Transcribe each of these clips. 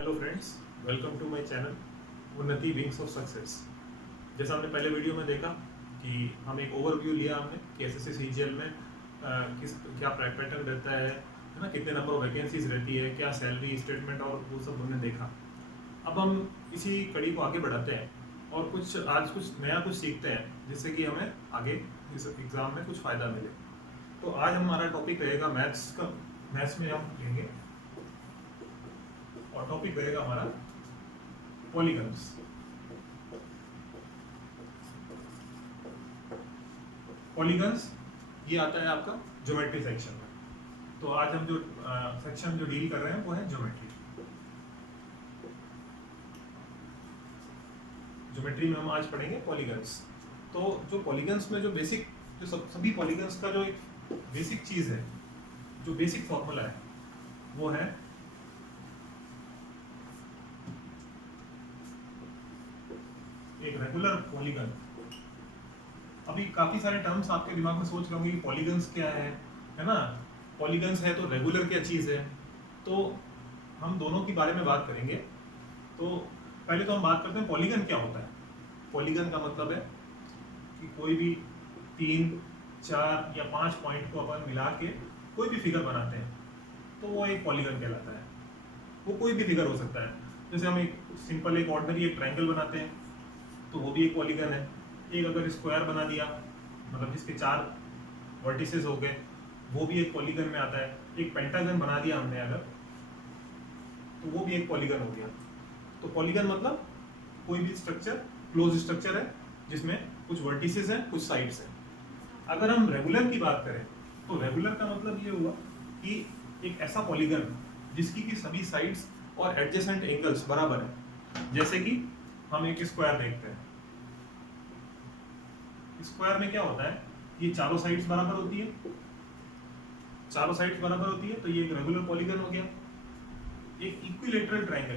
Hello friends, welcome to my channel Unnati wings of success. जैसा हमने पहले वीडियो में देखा कि हम एक ओवरव्यू लिया हमने कि एसएससी सीजीएल में किस क्या पैटर्न रहता है ना, कितने नंबर ऑफ वैकेंसीज रहती है, क्या सैलरी स्टेटमेंट और वो सब हमने देखा। अब हम इसी कड़ी को आगे बढ़ाते हैं और आज कुछ नया कुछ सीखते हैं जिससे कि हमें आगे इस एग्ज़ाम में कुछ फ़ायदा मिले। तो आज हमारा टॉपिक रहेगा मैथ्स का। मैथ्स में हम लेंगे और टॉपिक रहेगा हमारा पॉलीगन्स। पॉलीगन्स ये आता है आपका ज्योमेट्री सेक्शन में। तो आज हम जो सेक्शन जो डील कर रहे हैं वो है ज्योमेट्री। ज्योमेट्री में हम आज पढ़ेंगे पॉलीगन्स। तो जो पॉलीगन्स में जो बेसिक सभी पॉलीगन्स का जो एक बेसिक चीज है, जो बेसिक फॉर्मूला है वो है एक रेगुलर पॉलीगन। अभी काफी सारे टर्म्स आपके दिमाग में सोच रहे होंगे कि पॉलीगन्स क्या है ना। पॉलीगन्स है तो रेगुलर क्या चीज है, तो हम दोनों के बारे में बात करेंगे। तो पहले तो हम बात करते हैं पॉलीगन क्या होता है। पॉलीगन का मतलब है कि कोई भी 3, 4 या 5 पॉइंट को अपन मिला के कोई भी फिगर बनाते हैं तो वो एक पॉलीगन कहलाता है। वो कोई भी फिगर हो सकता है। जैसे हम एक सिंपल एक ऑर्डिनरी एक ट्रायंगल बनाते हैं तो वो भी एक पॉलीगन है। एक अगर स्क्वायर बना दिया, मतलब जिसके 4 वर्टिसेस हो गए, वो भी एक पॉलीगन में आता है। एक पेंटागन बना दिया हमने अगर, तो वो भी एक पॉलीगन हो गया। तो पॉलीगन मतलब कोई भी स्ट्रक्चर क्लोज स्ट्रक्चर है जिसमें कुछ वर्टिसेस हैं, कुछ साइड्स हैं। अगर हम रेगुलर की बात करें तो रेगुलर का मतलब ये हुआ कि एक ऐसा पॉलीगन जिसकी की सभी साइड्स और एडजेसेंट एंगल्स बराबर है। जैसे कि हम एक स्क्वायर देखते हैं। स्क्वायर में क्या होता है, ये चारों साइड्स बराबर होती है। चारों साइड्स बराबर होती है तो ये एक रेगुलर पॉलीगन हो गया। एक इक्विलेटरल ट्रायंगल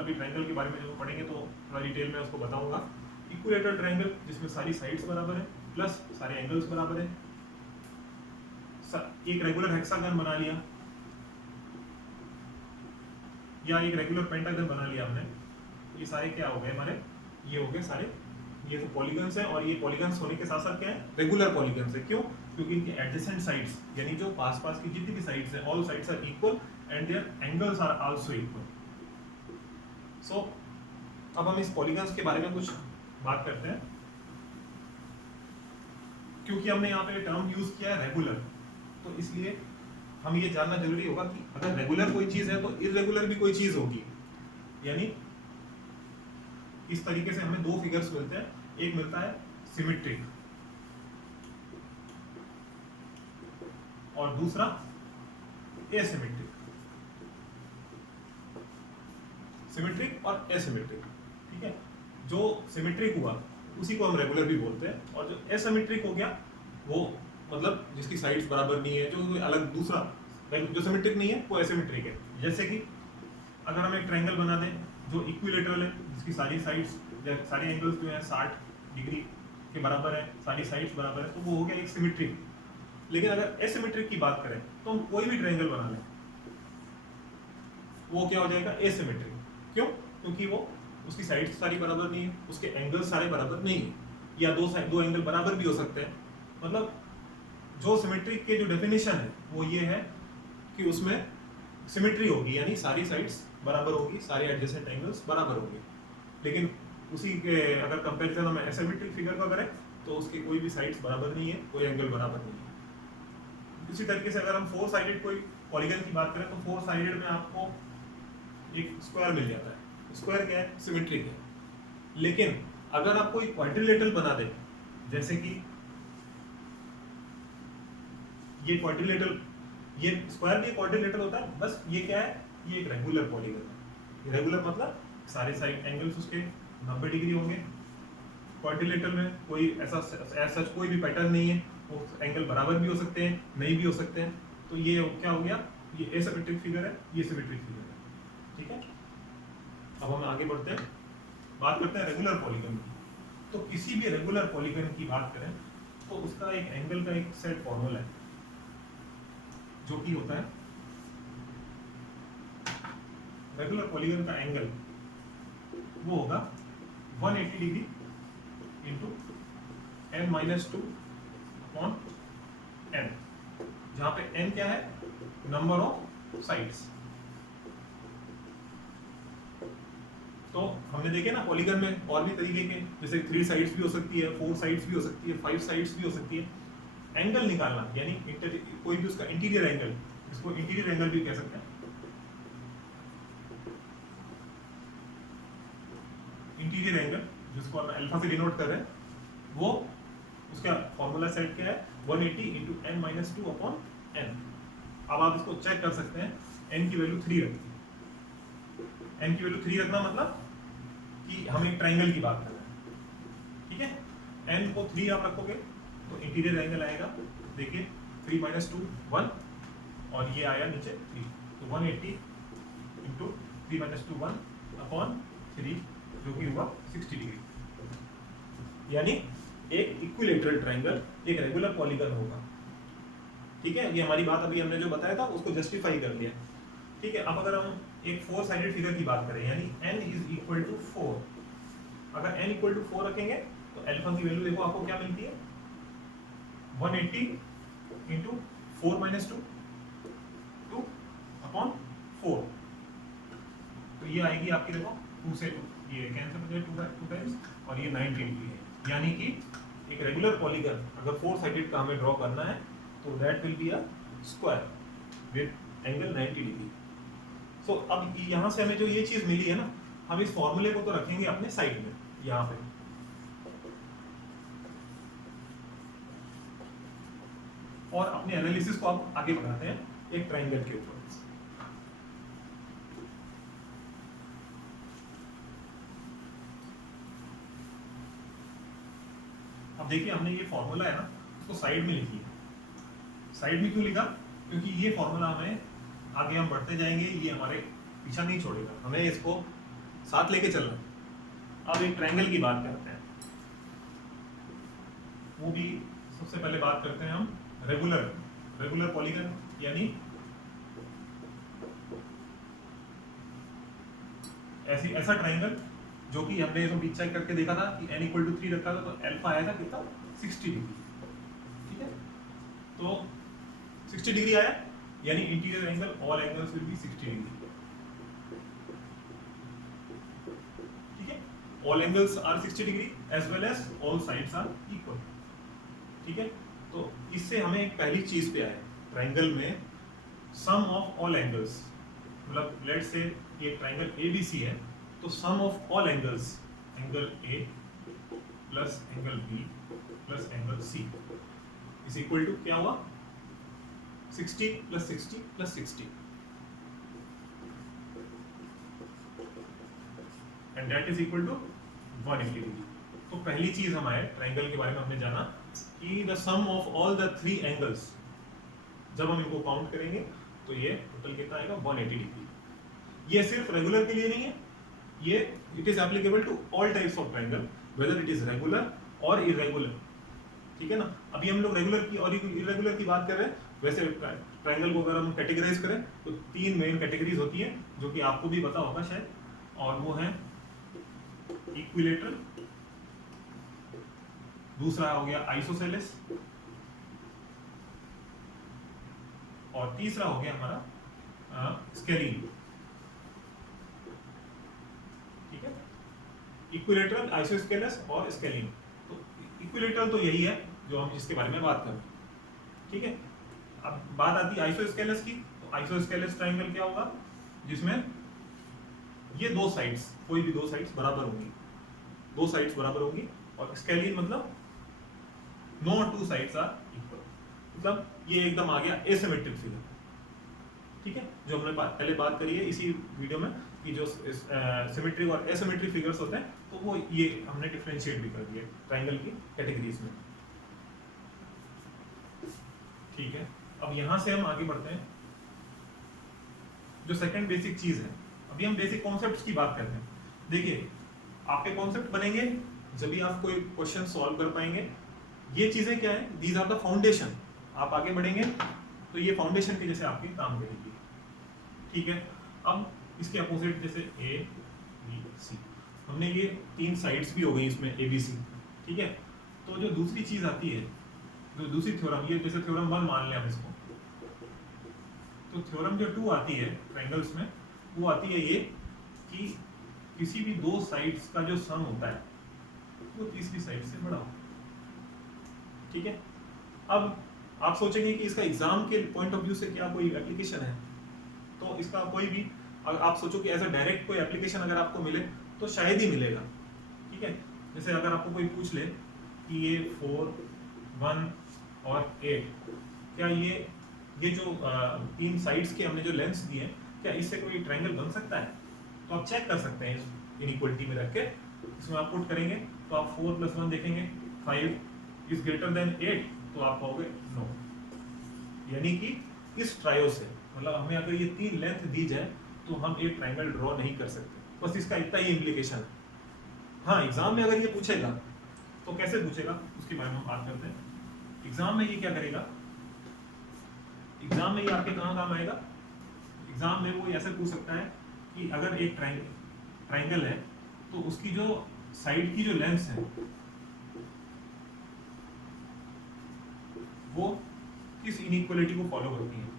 अभी ट्रायंगल के बारे में जब पढ़ेंगे तो थोड़ा डिटेल में उसको बताऊंगा। इक्विलेटरल ट्रायंगल जिसमें सारी साइड्स बराबर है प्लस सारे एंगल्स बराबर है। एक रेगुलर हेक्सागन बना लिया या एक रेगुलर पेंटागन बना लिया हमने, ये सारे क्या हो गए हमारे, ये हो गए सारे, ये तो पॉलीगन्स है। और ये पॉलीगन्स होने के साथ साथ क्या है, रेगुलर पॉलीगन्स है। क्यों? क्योंकि इनके एडजेसेंट साइड्स यानी जो पास पास की जितनी भी साइड्स हैं, all sides are equal and their angles are also equal. So अब हम इस पॉलीगन्स के बारे में कुछ बात करते हैं। क्योंकि हमने यहाँ पे टर्म यूज किया है रेगुलर, तो इसलिए हम ये जानना जरूरी होगा कि अगर रेगुलर कोई चीज है तो इररेगुलर भी कोई चीज होगी। यानी इस तरीके से हमें दो फिगर्स मिलते हैं। एक मिलता है सिमेट्रिक और दूसरा एसिमेट्रिक। सिमेट्रिक और एसिमेट्रिक, ठीक है। जो सिमेट्रिक हुआ उसी को हम रेगुलर भी बोलते हैं, और जो एसिमेट्रिक हो गया वो मतलब जिसकी साइड्स बराबर नहीं है, जो अलग दूसरा जो सिमेट्रिक नहीं है वो एसिमेट्रिक है। जैसे कि अगर हम एक ट्रायंगल बना दें जो इक्विलेटरल है, जिसकी सारी साइड्स सारे एंगल्स जो है 60 डिग्री के बराबर है, सारी साइड्स बराबर है, तो वो हो गया एक सिमेट्रिक। लेकिन अगर एसिमेट्रिक की बात करें तो हम कोई भी ट्रायंगल बना लें वो क्या हो जाएगा, एसिमेट्रिक। क्यों? क्योंकि वो उसकी साइड्स सारी बराबर नहीं है, उसके एंगल्स सारे बराबर नहीं है, या दो एंगल बराबर भी हो सकते हैं। मतलब जो सिमेट्रिक के जो डेफिनेशन है वो ये है कि उसमें सिमेट्री होगी, यानी सारी साइड्स बराबर होगी, सारे एडजेसेंट एंगल्स बराबर होंगे। लेकिन उसी के अगर कंपैरिजन हम एसिमेट्रिक फिगर का करें तो उसके कोई भी साइड्स बराबर नहीं है, कोई एंगल बराबर नहीं है। इसी तरीके से अगर हम 4 साइडेड कोई पॉलीगन की बात करें तो 4 साइडेड में आपको एक स्क्वायर मिल जाता है। स्क्वायर क्या है, सिमेट्रिक है। लेकिन अगर आप कोई क्वाड्रिलेटरल बना दे, जैसे कि ये क्वाड्रिलेटरल, ये स्क्वायर भी क्वाड्रिलेटरल होता है, बस ये क्या है, ये एक रेगुलर पॉलीगन है। रेगुलर मतलब सारे साइड एंगल्स उसके 90 डिग्री होंगे। क्वाड्रिलेटरल में कोई ऐसा सच कोई भी पैटर्न नहीं है, वो एंगल बराबर भी हो सकते हैं, नहीं भी हो सकते हैं। तो ये क्या हो गया, ये एसिमेट्रिक फिगर है, ये सिमेट्रिक फिगर है, ठीक है। अब हम आगे बढ़ते हैं, बात करते हैं रेगुलर पॉलीगन की। तो किसी भी रेगुलर पॉलीगन की बात करें तो उसका एक एंगल का एक सेट फॉर्मूला है जो कि होता है रेगुलर पॉलीगन का एंगल वो होगा 180 degree into n-2 upon n, जहां पे n क्या है, नंबर ऑफ साइड्स। तो हमने देखे ना पॉलीगन में और भी तरीके के, जैसे 3 साइड्स भी हो सकती है, 4 साइड्स भी हो सकती है, 5 साइड्स भी हो सकती है। एंगल निकालना यानी कोई भी उसका इंटीरियर एंगल, इसको इंटीरियर एंगल भी कह सकते हैं। इंटीरियर एंगल जिसको हम अल्फा से डिनोट कर रहे हैं, वो उसका फॉर्मूला सेट क्या है, 180 इंटू n-2 अपॉन n। अब आप इसको चेक कर सकते हैं, n की वैल्यू 3 रखती है। n की वैल्यू 3 रखना मतलब कि हम एक ट्रायंगल की बात कर रहे हैं, ठीक है। n को 3 आप रखोगे तो इंटीरियर एंगल आएगा, देखिए 3 - 2 1, और ये आया नीचे 3, तो 180 इंटू 3 - 2 1 अपॉन 3, जो कि हुआ 60 डिग्री। यानी एक इक्विलेटरल ट्रायंगल एक रेगुलर पॉलीगन होगा, ठीक है। ये हमारी बात अभी हमने जो बताया था उसको जस्टिफाई कर दिया, ठीक है। अब अगर हम एक 4 साइडेड फिगर की बात करें, यानी n = 4, अगर n = 4 रखेंगे तो अल्फा की वैल्यू देखो आपको क्या मिलती है, 180 इंटू 4 - 2 2 अपॉन 4, तो ये आएगी आपकी देखो 2 से 2, ये कैंसिल हो जाए 2 टाइम्स, और ये 90 डिग्री है। यानी कि एक रेगुलर पॉलीगन अगर 4 साइडेड का हमें ड्रॉ करना है तो that will be a square with angle 90 degree. So अब यहाँ से हमें जो ये चीज मिली है ना, हम इस फॉर्मूले को तो रखेंगे अपने साइड में यहाँ पे, और अपने एनालिसिस को आप आगे बढ़ाते हैं एक ट्रायंगल के ऊपर। अब देखिए हमने ये फॉर्मूला है ना, उसको साइड में लिखी है। साइड में क्यों लिखा, क्योंकि ये फॉर्मूला हमें आगे हम बढ़ते जाएंगे, ये हमारे पीछा नहीं छोड़ेगा, हमें इसको साथ लेके चलना। अब एक ट्रायंगल की बात करते हैं, वो भी सबसे पहले बात करते हैं हम रेगुलर पॉलीगन, यानी ऐसा ट्रायंगल जो कि हमने इसको बीच चेक करके देखा था कि n = 3 रखा था तो अल्फा आया था कितना, 60 डिग्री, ठीक है। तो 60 डिग्री आया, यानी interior angle all angles will be 60 degree, ठीक है। All angles are 60 degree as well as all sides are equal, ठीक है। तो इससे हमें एक पहली चीज पे आए, ट्रायंगल में सम ऑफ ऑल एंगल्स, मतलब लेट्स से ये ट्रायंगल ABC है, तो sum of all angles, angle A plus angle B plus angle C is equal to क्या हुआ, 60 + 60 + 60, and that is equal to 180 degree. तो पहली चीज हमारे ट्रायंगल के बारे में हमने जाना कि the sum of all the 3 angles, जब हम इनको काउंट करेंगे तो ये टोटल कितना आएगा, 180 डिग्री। ये सिर्फ रेगुलर के लिए नहीं है, ये it is applicable to all types of triangle whether it is regular और इरेगुलर, ठीक है ना। अभी हम लोग रेगुलर की और इरेगुलर की बात कर रहे हैं। वैसे ट्रायंगल को अगर हम कैटेगराइज करें तो 3 मेन कैटेगरीज होती हैं, जो कि आपको भी पता होगा शायद, और वो है इक्विलेटरल, दूसरा हो गया आइसोसेलेस, और तीसरा हो गया हमारा स्केलिन, ठीक है। इक्विलेटरल, आइसोस्केलेस और स्केलिन। तो इक्विलेटरल तो यही है जो हम जिसके बारे में बात कर रहे हैं, ठीक है। अब बात आती है आइसोस्केलेस की, तो आइसोस्केलेस ट्रायंगल क्या होगा, जिसमें ये दो साइड्स, कोई भी दो साइड्स बराबर होंगी, दो साइड्स बराबर होंगी, और स्केलिन मतलब no two sides are equal, मतलब ये एकदम आ गया एसिमेट्रिक फिगर, ठीक है। जो हमने पहले बात करी है इसी वीडियो में कि जो सिमेट्रिक और एसिमेट्रिक फिगर्स होते हैं, तो वो ये हमने डिफरेंशिएट भी कर दिया ट्रायंगल की कैटेगरीज में, ठीक है। अब यहां से हम आगे बढ़ते हैं, जो सेकंड बेसिक चीज है। अभी हम बेसिक कॉन्सेप्ट्स की बात करते हैं। देखिए आपके कॉन्सेप्ट बनेंगे जब भी आप कोई क्वेश्चन सॉल्व कर पाएंगे। ये चीजें क्या है, दीज आर द फाउंडेशन। आप आगे बढ़ेंगे तो ये फाउंडेशन के जैसे आपके काम करेगी, ठीक है। अब इसके अपोजिट जैसे ए बी सी, हमने ये 3 साइड्स भी हो गई इसमें ए बी सी, ठीक है। तो जो दूसरी चीज आती है, जो दूसरी थ्योरम, ये जैसे थ्योरम 1 मान लें आप इसको, तो थ्योरम जो 2 आती है ट्रायंगल्स में, वो आती है ये कि किसी भी 2 साइड्स का जो सम होता है वो तीसरी साइड से बड़ा हो, ठीक है। अब आप सोचेंगे कि इसका एग्जाम के पॉइंट ऑफ व्यू से क्या कोई एप्लीकेशन है, तो इसका कोई भी, अगर आप सोचो कि एज अ डायरेक्ट कोई एप्लीकेशन अगर आपको मिले तो शायद ही मिलेगा, ठीक है। जैसे अगर आपको कोई पूछ ले कि ये 4, 1 और 8, क्या ये जो 3 साइड्स के हमने जो लेंथ्स दिए हैं, क्या इससे कोई ट्रायंगल बन सकता है, तो आप चेक कर सकते हैं इस इनइक्वालिटी में रख के। इसमें आप पुट करेंगे तो आप 4 + 1 देखेंगे 5 इज ग्रेटर देन 8, तो आप कहोगे नो, यानी कि इस ट्रायो से, मतलब हमें अगर ये 3 लेंथ दी जाए तो हम एक ट्रायंगल ड्रॉ नहीं कर सकते, बस इसका इतना ही इम्प्लीकेशन है। हाँ, एग्जाम में अगर ये पूछेगा तो कैसे पूछेगा उसके बारे में हम बात करते हैं। एग्जाम में ये क्या करेगा, एग्जाम में ये आपके कहाँ काम आएगा, एग्जाम में वो ऐसे पूछ सकता है कि अगर एक ट्रायंगल है तो उसकी जो साइड की जो लेंथ्स है वो किस इनइक्वालिटी को फॉलो करती है।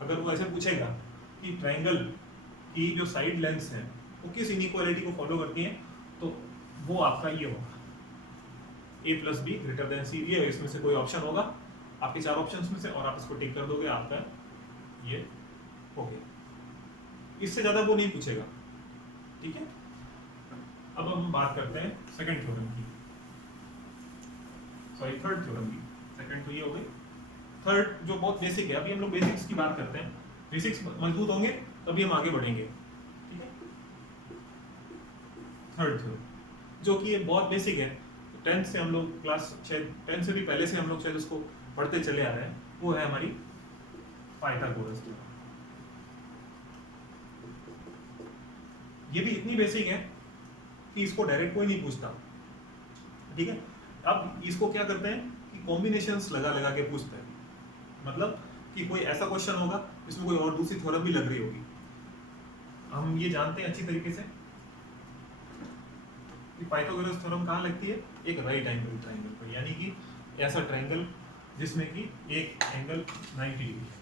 अगर वो ऐसे पूछेगा कि ट्रायंगल की जो साइड लेंथ्स हैं वो किस इनइक्वालिटी को फॉलो करती हैं, तो वो आपका ये होगा a + b > c, ये इसमें से कोई ऑप्शन होगा आपके 4 ऑप्शंस में से, और आप इसको टिक कर दोगे, आपका ये हो गया। इससे ज्यादा वो नहीं पूछेगा, ठीक है। अब हम बात करते हैं सेकंड थ्योरम की, सॉरी थर्ड थ्योरम की। सेकंड तो ये हो गई, थर्ड जो बहुत बेसिक है। अभी हम लोग बेसिक्स की बात करते हैं, बेसिक्स मजबूत होंगे तभी हम आगे बढ़ेंगे, ठीक है। थर्ड थ्योरम जो कि ये बहुत बेसिक है, 10th से हम लोग क्लास 10 से भी पहले से हम लोग शायद उसको पढ़ते चले आ रहे हैं, वो है हमारी पाइथागोरस थ्योरम। ये भी इतनी बेसिक है कि इसको डायरेक्ट कोई नहीं पूछता, ठीक है। अब इसको क्या करते हैं कि कॉम्बिनेशंस लगा लगा के पूछते हैं, मतलब कि कोई ऐसा क्वेश्चन होगा जिसमें कोई और दूसरी थ्योरम भी लग रही होगी। हम ये जानते हैं अच्छी तरीके से कि पाइथागोरस थ्योरम कहाँ लगती है, एक राइट एंगल ट्रायंगल पर, यानी कि ऐसा ट्रायंगल जिसमें कि एक एंगल 90 डिग्री है,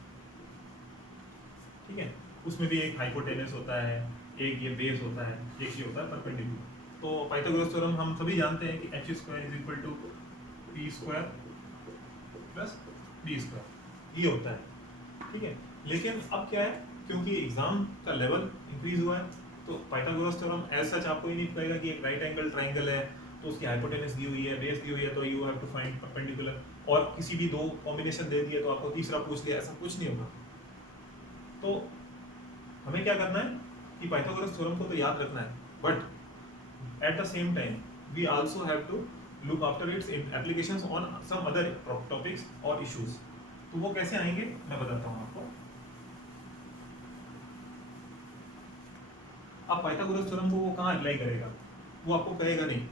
ठीक है। उसमें भी एक हाइपोटेनस होता है, एक ये बेस होता है, एक ये होता है परपेंडिकुलर। तो पाइथागोरस थ्योरम हम सभी जानते हैं कि h² = p² + b², ये होता है, ठीक है। लेकिन अब क्या है, क्योंकि एग्जाम का लेवल इंक्रीज हुआ है, तो पाइथागोरस थ्योरम एज सच आपको ये नहीं पड़ेगा कि एक राइट एंगल ट्रायंगल है तो उसकी हाइपोटेनस दी हुई है, बेस दी हुई है, तो you have to find perpendicular, और किसी भी 2 कॉम्बिनेशन दे दिया तो आपको तीसरा पूछ लिया, ऐसा कुछ नहीं होगा। तो हमें क्या करना है कि पाइथागोरस थ्योरम को तो याद रखना है, but at the same time we also have to look after its applications on some other topics और इश्यूज। तो वो कैसे आएंगे मैं बताता हूँ आपको। अब पाइथागोरस थ्योरम को वो कहाँ अप्लाई करेगा, वो आपको कहेगा नहीं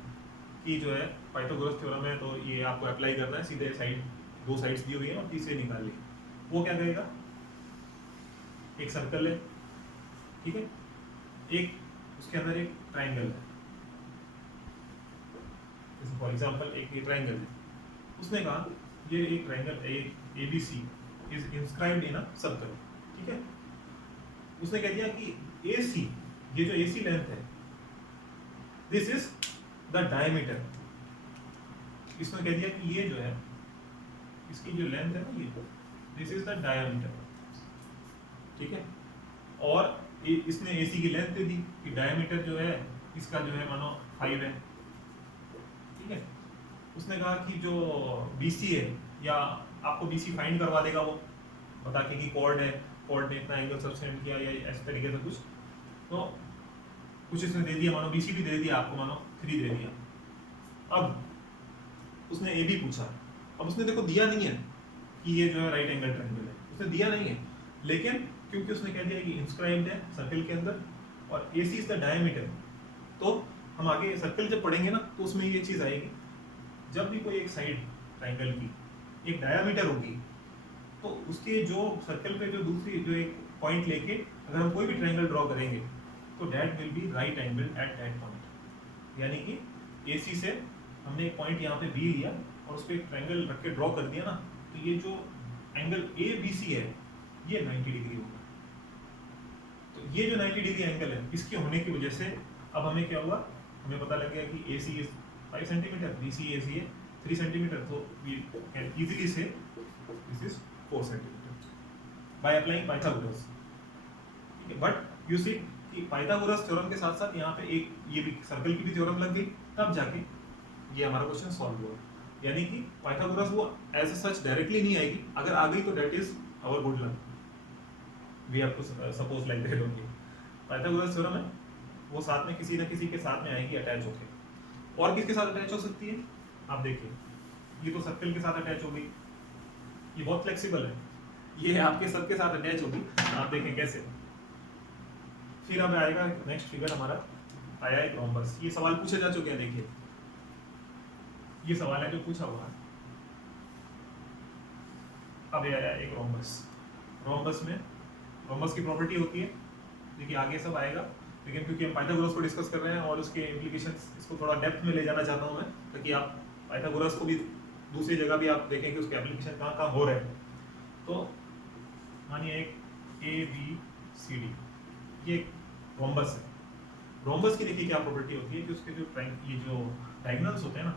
कि जो है पाइथागोरस थ्योरम है तो ये आपको अप्लाई करना है, सीधे साइड 2 साइड्स दी हुई है और तीसरे निकाल ली। वो क्या करेगा, एक सर्कल है, ठीक है, एक उसके अंदर एक ट्रायंगल है, जैसे फॉर एग्जांपल एक ये ट्रायंगल है, उसने कहा ये एक triangle ABC is inscribed in a circle, ठीक है। उसने कह दिया कि AC, ये जो AC लेंथ है, दिस इज द डायमीटर। इसने कह दिया कि ये जो है इसकी जो लेंथ है ना, ये दिस इज द डायमीटर, ठीक है। और इसने AC की लेंथ दे दी कि डायमीटर जो है इसका जो है मानो 5 है, ठीक है। उसने कहा कि जो BC है, या आपको BC फाइंड करवा देगा वो बता के कि कॉर्ड है, कॉर्ड ने इतना एंगल सबटेंड किया या इस तरीके से कुछ, तो कुछ इसने दे दिया, मानो BC भी दे दिया आपको, मानो 3 दे दिया। अब उसने AB पूछा, अब उसने देखो दिया नहीं है कि ये जो है राइट एंगल ट्रायंगल है, उसने दिया नहीं है, लेकिन क्योंकि उसने कह दिया कि इंस्क्राइब्ड है सर्कल के अंदर और AC इज द डायमीटर, तो हम आगे सर्कल जब पढ़ेंगे ना तो उसमें ये चीज़ आएगी, जब भी कोई एक साइड ट्रायंगल की एक डायमीटर होगी तो उसके जो सर्कल पे जो दूसरी जो एक पॉइंट लेके अगर हम कोई भी ट्रायंगल ड्रॉ करेंगे तो that will B right angle at that point. यानी कि AC से हमने एक पॉइंट यहाँ पे B लिया और उस पर एक ट्रायंगल रख के ड्रॉ कर दिया ना, तो ये जो एंगल ABC है ये 90 डिग्री होगा। तो ये जो 90 डिग्री एंगल है इसके होने की वजह से अब हमें क्या हुआ, हमें पता लग गया कि AC is 5 centimetre, BC AC है 3 सेंटीमीटर, तो वी कैन इजीली से this is 4 centimetre by applying Pythagoras. ठीक है, बट यू सी कि पाइथागोरस थ्योरम के साथ साथ यहाँ पे एक ये भी सर्कल की भी थ्योरम लग गई, तब जाके ये हमारा क्वेश्चन सॉल्व हुआ। यानी कि पाइथागोरस वो एज सच डायरेक्टली नहीं आएगी, अगर आ गई तो that is our good luck, we have to suppose like that only. Pythagoras theorem है वो साथ में किसी ना किसी के साथ में आएगी अटैच होके। और किसके साथ अटैच हो सकती है, आप देखिए ये तो सर्कल के साथ अटैच हो गई, ये बहुत फ्लेक्सिबल है, ये आपके सबके साथ अटैच होगी, आप देखें कैसे। फिर अब आएगा नेक्स्ट फिगर हमारा आया एक रोम्बस। ये सवाल पूछे जा चुके हैं, देखिए ये सवाल है जो पूछा हुआ है। अब ये आया एक रोम्बस। रोम्बस में रोम्बस की प्रॉपर्टी होती है, देखिए आगे सब आएगा, लेकिन क्योंकि हम पाइथागोरस को डिस्कस कर रहे हैं और उसके इम्प्लीकेशंस, इसको थोड़ा डेप्थ में ले जाना चाहता हूँ मैं, ताकि आप पाइथागोरस को भी दूसरी जगह भी आप देखें कि उसके एप्लीकेशन कहाँ कहाँ हो रहे हैं। तो मानिए एक ABCD ये रोम्बस है। रोम्बस की देखिए क्या प्रॉपर्टी होती है कि उसके जो ये जो डायगोनल्स होते हैं ना,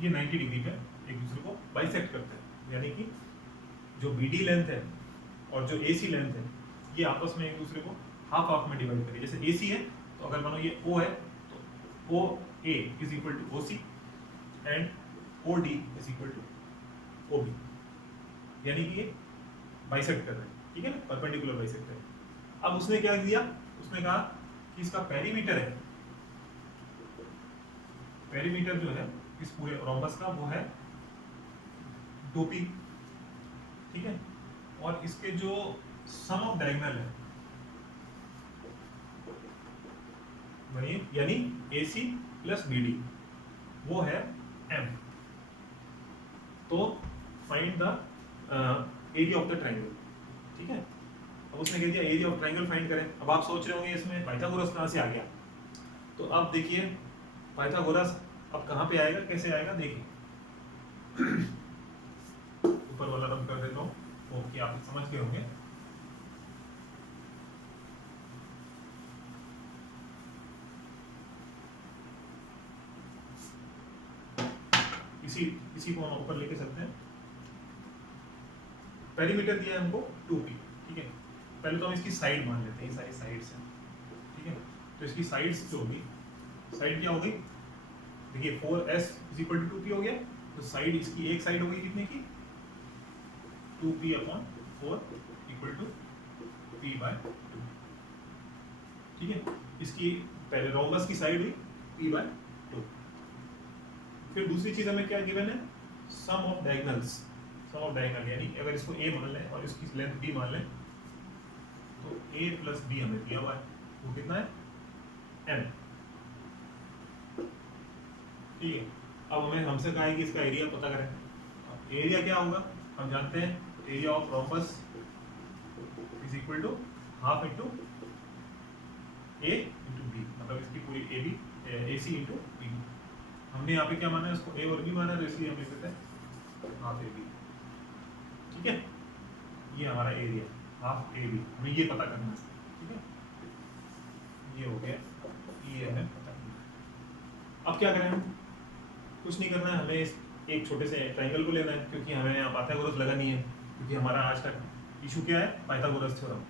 ये 90 डिग्री पे एक दूसरे को बाइसेक्ट करते हैं। यानी कि जो BD लेंथ है और जो AC लेंथ है ये आपस में एक दूसरे को हाफ हाफ में डिवाइड करें। जैसे AC है तो अगर मानो ये O है तो OA is equal to OC and OD is equal to OB, यानी कि ये बाइसेक्ट कर रहे हैं, ठीक है ना, परपेंडिकुलर बाइसेक्ट है। अब उसने क्या दिया, उसने कहा कि इसका पेरीमीटर है, पेरीमीटर जो है इस पूरे रोम्बस का वो है 2p, ठीक है, और इसके जो सम ऑफ डायगोनल है वही यानी AC प्लस BD वो है M। तो find the area of the triangle, ठीक है। अब उसने कह दिया एरिया ऑफ ट्रायंगल फाइंड करें। अब आप सोच रहे होंगे इसमें पाइथागोरस कहाँ से आ गया, तो अब देखिए पाइथागोरस अब कहाँ पे आएगा, कैसे आएगा, देखिए ऊपर वाला रब कर देता हूँ, ओके आप समझ गए होंगे। इसी को हम ऊपर लेके चलते हैं। पेरीमीटर दिया है हमको 2p, ठीक है। पहले तो हम इसकी साइड मान लेते हैं, ये सारी साइड्स हैं, ठीक है। तो इसकी साइड्स जो होगी, साइड क्या हो गई, देखिए 4s is equal to 2p हो गया, तो साइड इसकी एक साइड हो गई कितने की, 2p/4 इक्वल टू p/2, ठीक है। इसकी पहले रोम्बस की साइड हुई p/2। फिर दूसरी चीज हमें क्या गिवन है, sum of diagonals, sum of diagonal, यानी अगर इसको a मान लें और इसकी लेंथ b मान लें तो a प्लस b हमें दिया हुआ है, वो कितना है m, ठीक है। अब हमें हमसे कहा है कि इसका एरिया पता करें। एरिया क्या होगा, हम जानते हैं area of rhombus is equal to half into a into b, मतलब इसकी पूरी AC इंटू b। हमने यहाँ पे क्या माना है, उसको a और b माना है, तो इसलिए हम लिख देते हैं हाफ AB, ठीक है। ये हमारा एरिया हाफ AB, हमें ये पता करना है, ठीक है। ये हो गया, ये हमें पता करना है। अब क्या करें हम, कुछ नहीं करना है, हमें इस एक छोटे से ट्रायंगल को लेना है, क्योंकि हमें यहाँ पाइथागोरस लगा नहीं है, क्योंकि हमारा आज तक इशू क्या है, पाइथागोरस थ्योरम,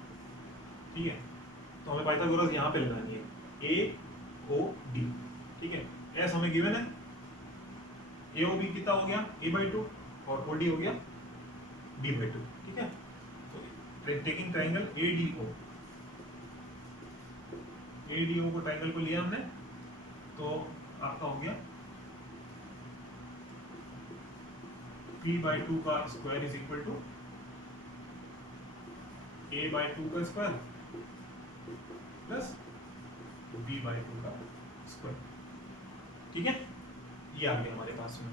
ठीक है। तो हमें पाइथागोरस यहाँ पे लगानी है, AOD, ठीक है। S हमें गिवन है, AOB कितना हो गया a/2 और OD हो गया b/2, ठीक है। तो टेकिंग ट्रायंगल ADO को ट्रायंगल को लिया हमने, तो आपका हो गया p/2 का square is equal to a/2 का स्क्वायर प्लस b/2 का स्क्वायर, ठीक है। ये आ गया हमारे पास में।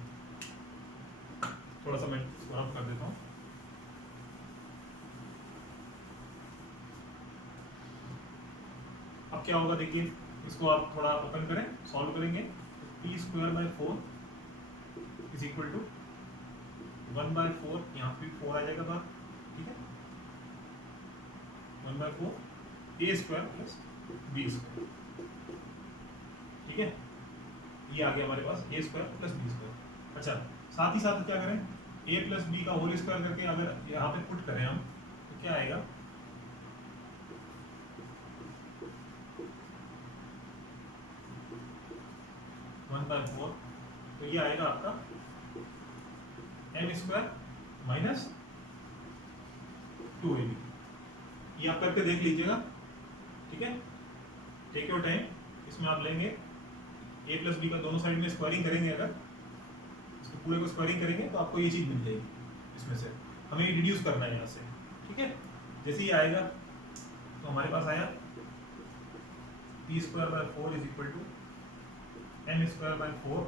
थोड़ा सा मैं इसको रफ कर देता हूँ। अब क्या होगा देखिए, इसको आप थोड़ा ओपन करें, सॉल्व करेंगे, P square by 4 is equal to 1/4, यहाँ पे 4 आ जाएगा बाहर, ठीक है, 1/4 ए स्क्वायर प्लस बी स्क्वायर, ठीक है, ये आ गया हमारे पास ए स्क्वायर प्लस बी स्क्वायर। अच्छा, साथ ही साथ क्या करें, ए प्लस बी का होल स्क्वायर करके अगर यहाँ पे पुट करें हम, तो क्या आएगा, वन बाय फोर, तो ये आएगा आपका एम स्क्वायर माइनस 2ab। ये आप करके देख लीजिएगा, ठीक है, टेक योर टाइम। इसमें आप लेंगे ए प्लस बी का दोनों साइड में स्क्वायरिंग करेंगे, अगर इसको पूरे को स्क्वायरिंग करेंगे तो आपको ये चीज़ मिल जाएगी। इसमें से हमें रिड्यूस करना है यहाँ से, ठीक है। जैसे ही आएगा तो हमारे पास आया P square by 4 is equal to M square by 4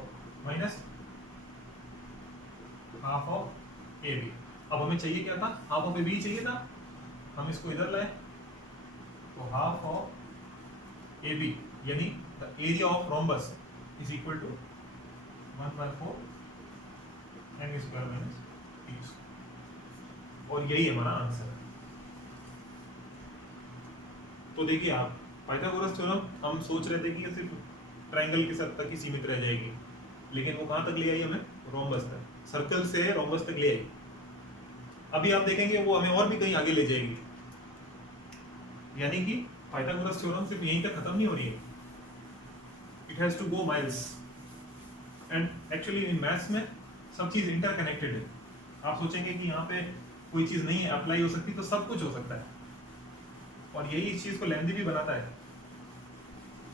minus half of A B. अब हमें चाहिए क्या था, हाफ ऑफ ए बी चाहिए था, हम इसको इधर लाए, तो हाफ ऑफ ए बी यानी the area of rhombus is equal to 1/4 M square minus B square, और यही हमारा आंसर है। तो देखिए आप, पाइथागोरस थ्योरम हम सोच रहे थे कि ये सिर्फ ट्रायंगल के साथ तक ही सीमित रह जाएगी, लेकिन वो कहाँ तक ले आई हमें, रोम्बस तक, सर्कल से रोम्बस तक ले आई। अभी आप देखेंगे वो हमें और भी कहीं आगे ले जाएगी, यानी कि पाइथागोरस थ्योरम सिर्फ यहीं तक खत्म नहीं हो रही है, it has to go miles. And actually in maths में सब चीज इंटरकनेक्टेड है। आप सोचेंगे कि यहाँ पे कोई चीज नहीं अप्लाई हो सकती, तो सब कुछ हो सकता है, और यही इस चीज को लेंथी भी बनाता है,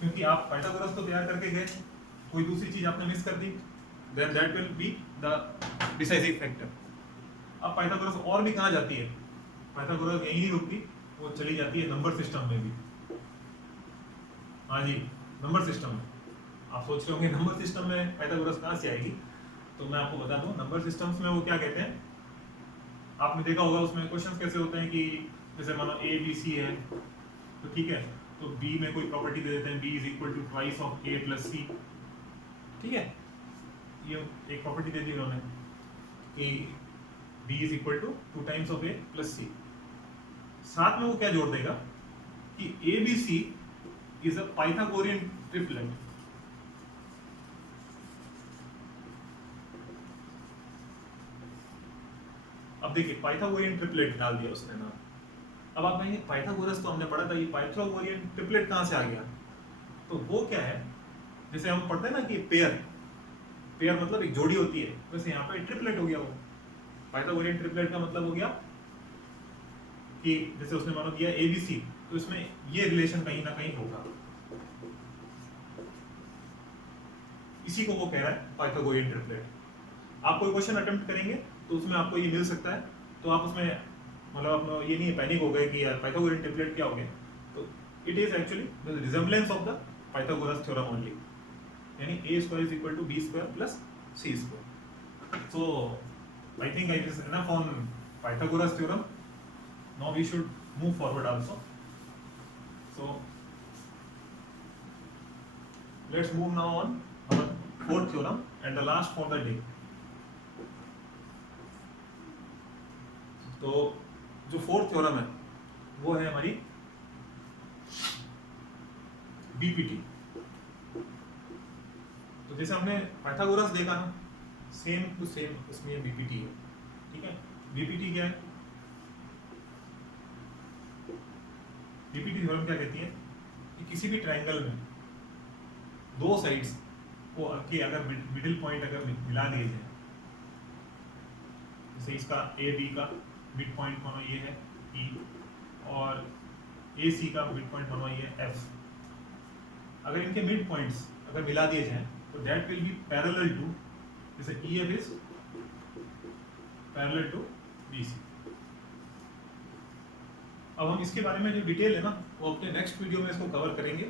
क्योंकि आप पाइथागोरस तो तैयार करके गए, कोई दूसरी चीज आपने मिस कर दी, then that will be the decisive factor। अब पाइथागोरस और भी कहाँ जाती है, पाइथागोरस यहीं नहीं रुकती, वो चली जाती है नंबर सिस्टम में भी। हाँ जी, नंबर सिस्टम में आप सोच रहे होंगे नंबर सिस्टम में पाइथागोरस कहाँ से आएगी, तो मैं आपको बता दूं, नंबर सिस्टम्स में वो क्या कहते हैं, आपने देखा होगा उसमें क्वेश्चंस कैसे होते हैं कि जैसे मानो ए बी सी है, तो ठीक है, तो बी में कोई प्रॉपर्टी दे देते हैं, B is equal to twice of A plus C, ठीक है, ये एक प्रॉपर्टी दे दी उन्होंने कि b is equal to 2 times of a plus c। साथ में वो क्या जोड़ देगा कि abc is a Pythagorean triplet. अब देखिए पाइथागोरियन ट्रिपलेट डाल दिया उसने नाम। अब आप कहेंगे पाइथागोरस तो हमने पढ़ा था, ये पाइथागोरियन ट्रिपलेट कहाँ से आ गया, तो वो क्या है, जैसे हम पढ़ते हैं ना कि पेयर मतलब एक जोड़ी होती है, वैसे यहाँ पे ट्रिपलेट हो गया। वो पाइथागोरियन ट्रिपलेट का मतलब हो गया कि जैसे उसने मानो दिया ABC, तो इसमें ये रिलेशन कहीं ना कहीं होगा, इसी को वो कह रहा है पाइथागोरियन ट्रिपलेट। आप कोई क्वेश्चन अटेम्प्ट करेंगे तो उसमें आपको ये मिल सकता है, तो आप उसमें मतलब अपना ये नहीं पैनिक हो गए कि यार पाइथागोरियन ट्रिपलेट क्या हो गया, तो it is actually the resemblance of the Pythagoras theorem only, यानी a square is equal to b square plus c square। So I think it is enough on Pythagoras theorem. Now we should move forward also. So let's move now on our fourth theorem and the last for the day. तो जो fourth theorem है वो है हमारी BPT. तो जैसे हमने Pythagoras देखा ना, सेम टू सेम इसमें बीपीटी है, ठीक है। बीपीटी क्या है, बीपीटी थ्योरम क्या कहती है कि किसी भी ट्रायंगल में दो साइड्स को अगर मिडिल पॉइंट अगर मिला दिए जाए, जैसे इसका ए बी का मिड पॉइंट मानो ये है E, और ए सी का मिड पॉइंट मानो ये है F, अगर इनके मिड पॉइंट्स अगर मिला दिए जाएं तो that will be parallel to, जैसे EF is parallel to BC। अब हम इसके बारे में जो डिटेल है ना वो अपने नेक्स्ट वीडियो में इसको कवर करेंगे,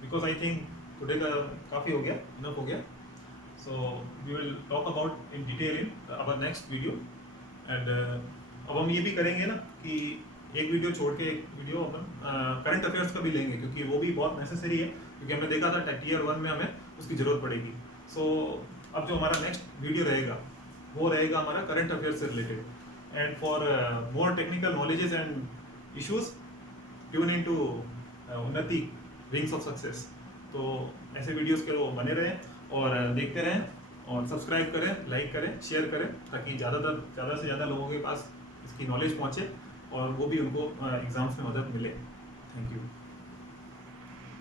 बिकॉज आई थिंक टुडे का काफ़ी हो गया, इनफ हो गया। So we will talk about in detail in our next video. And अब हम ये भी करेंगे ना कि एक वीडियो छोड़ के एक वीडियो अपन करंट अफेयर्स का भी लेंगे, क्योंकि वो भी बहुत नेसेसरी है, क्योंकि हमने देखा था टीयर 1 में हमें उसकी ज़रूरत पड़ेगी। सो अब जो हमारा नेक्स्ट वीडियो रहेगा वो रहेगा हमारा करंट अफेयर्स से related. And for more technical knowledges and issues tune in to Unnati rings of success. तो ऐसे वीडियोस के वो बने रहें और देखते रहें, और सब्सक्राइब करें, लाइक करें, शेयर करें, ताकि ज़्यादा से ज़्यादा लोगों के पास इसकी नॉलेज पहुँचे और वो भी उनको एग्ज़ाम्स में मदद मिले। Thank you.